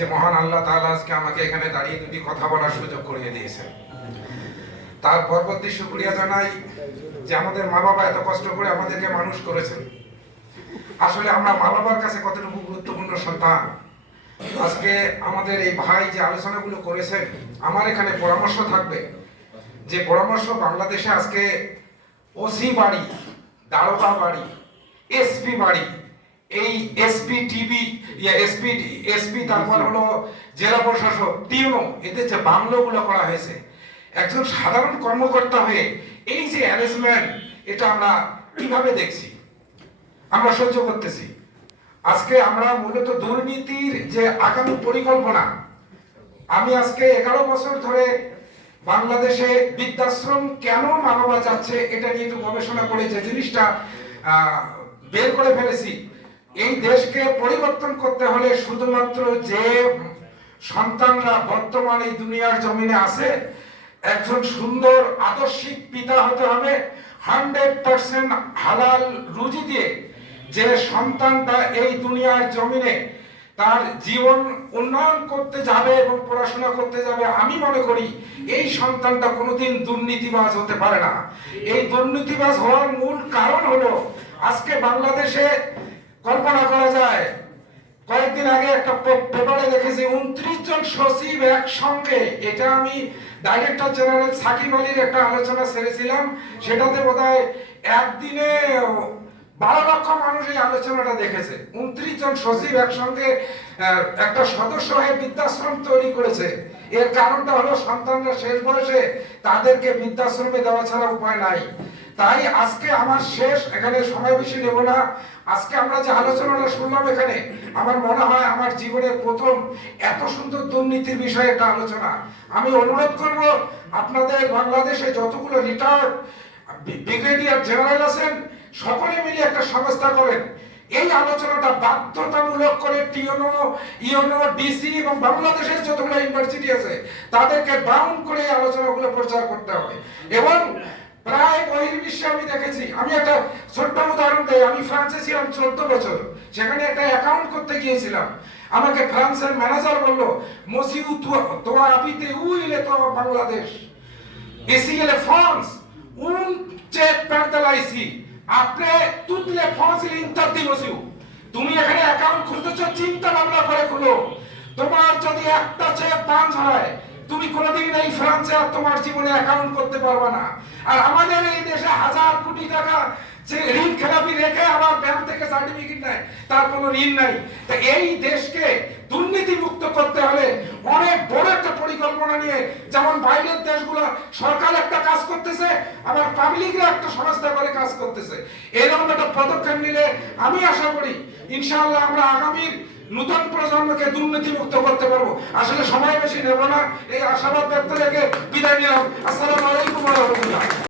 যে মহান আল্লাহ তাআলা আজকে আমাকে এখানে দাঁড়িয়ে দুটি কথা বলার সুযোগ করে দিয়েছেন। তার পরবর্তী শুক্রিয়া জানাই যে আমাদের মা বাবা এত কষ্ট করে আমাদেরকে মানুষ করেছেন। আসলে আমরা মা বাবার কাছে কতটুকু গুরুত্বপূর্ণ সন্তান? আজকে আমাদের এই ভাই যে আলোচনাগুলো করেছেন, আমার এখানে পরামর্শ থাকবে যে পরামর্শ বাংলাদেশে আজকে ওসি বাড়ি, দারোগা বাড়ি, এসপি বাড়ি এই এসপি টিভি এসপি এসপি তারপর হলো জেলা প্রশাসক টিউনো এতে যে বাংলোগুলো করা হয়েছে। একজন সাধারণ কর্মকর্তা হয়ে এই যে অ্যারেঞ্জমেন্ট এটা আমরা কীভাবে দেখছি? আমরা সহ্য করতেছি। আজকে আমরা মূলত দুর্নীতির যে আগামী পরিকল্পনা, আমি আজকে এগারো বছর ধরে বাংলাদেশে বৃদ্ধাশ্রম কেন মা বাবা যাচ্ছে, এটা নিয়ে একটু গবেষণা করে যে জিনিসটা বের করে ফেলেছি। এই দেশকে পরিবর্তন করতে হলে শুধুমাত্র যে সন্তানরা বর্তমান এই দুনিয়ার জমিনে আছে, একজন সুন্দর, আদর্শিক পিতা হতে হবে, হান্ড্রেড পার্সেন্ট হালাল রুজি দিয়ে যে সন্তানটা এই দুনিয়ার জমিনে তার জীবন উন্নয়ন করতে যাবে এবং পড়াশোনা করতে যাবে, আমি মনে করি এই সন্তানটা কোনোদিন দুর্নীতিবাজ হতে পারে না। এই দুর্নীতিবাজ হওয়ার মূল কারণ হলো আজকে বাংলাদেশে কল্পনা করা যায়, কয়েকদিন আগে একটা পেপারে দেখেছি, উনত্রিশ জন সচিব একসঙ্গে। এটা আমি ডাইরেক্টর জেনারেল সাকিব আলীর একটা আলোচনা সেরেছিলাম। সেটাতে বোধ হয় একদিনে বারো লক্ষ মানুষ এই আলোচনাটা দেখেছে। উনত্রিশ জন সচিব একসঙ্গে একটা সদস্য হয়ে বৃদ্ধাশ্রম তৈরি করেছে। এর কারণটা হলো সন্তানরা শেষ বয়সে তাদেরকে বৃদ্ধাশ্রমে দেওয়া ছাড়া উপায় নাই। তাই আজকে আমার শেষ, এখানে সময় বেশি নেব না। আজকে আমরা যে আলোচনাটা শুনলাম এখানে, আমার মনে হয় আমার জীবনের প্রথম এত সুন্দর দুর্নীতির বিষয়ে একটা আলোচনা। আমি অনুরোধ করব, আপনাদের বাংলাদেশে যতগুলো রিটায়ার্ড ব্রিগেডিয়ার জেনারেল আছেন, সকলে মিলে একটা সংস্থা করেন। এই আলোচনাটা বাধ্যতামূলক করে টিওনো, ইওনো, ডিসি এবং বাংলাদেশের যতগুলো ইউনিভার্সিটি আছে, তাদেরকে বাউন্ড করে এই আলোচনাগুলো প্রচার করতে হবে। এবং প্রায় বহির্বিশ্বে আমি দেখেছি। আমি একটা ছোট্ট উদাহরণ দেই। আমি ফ্রান্সে ছিলাম চোদ্দ বছর। সেখানে একটা অ্যাকাউন্ট করতে গিয়েছিলাম। আমাকে ফ্রান্সের ম্যানেজার বলল মসিউ তোয়া আবিতে উইলে তো Bangladesh. Ici les France, un চেক les France il est interdit monsieur. তুমি এখানে অ্যাকাউন্ট খুলতেছ চিন্তা ভাবনা করে খুলো। তোমার যদি একটা চেক পাঞ্চ হয় তুমি কোনোদিন এই ফ্রান্সে আর তোমার জীবনে অ্যাকাউন্ট করতে পারবে না। আর আমাদের এই দেশে হাজার কোটি টাকা যে ঋণ খেলাপি রেখে আবার ব্যাংক থেকে সার্টিফিকেট নেয়, তার কোনো ঋণ নাই। তা এই দেশকে দুর্নীতি মুক্ত করতে হলে অনেক বড় একটা পরিকল্পনা নিয়ে, যেমন বাইরের দেশগুলো সরকার একটা কাজ করতেছে, আবার পাবলিকরা একটা সংস্থা করে কাজ করতেছে। এরকম একটা পদক্ষেপ নিলে আমি আশা করি, ইনশাআল্লাহ আমরা আগামীর নতুন প্রজন্মকে দুর্নীতি মুক্ত করতে পারব। আসলে সময় বেশি নেব না। এই আশাবাদ ব্যক্ত রেখে বিদায় নিলাম। আসসালামু আলাইকুম রাহমাতুল্লাহ।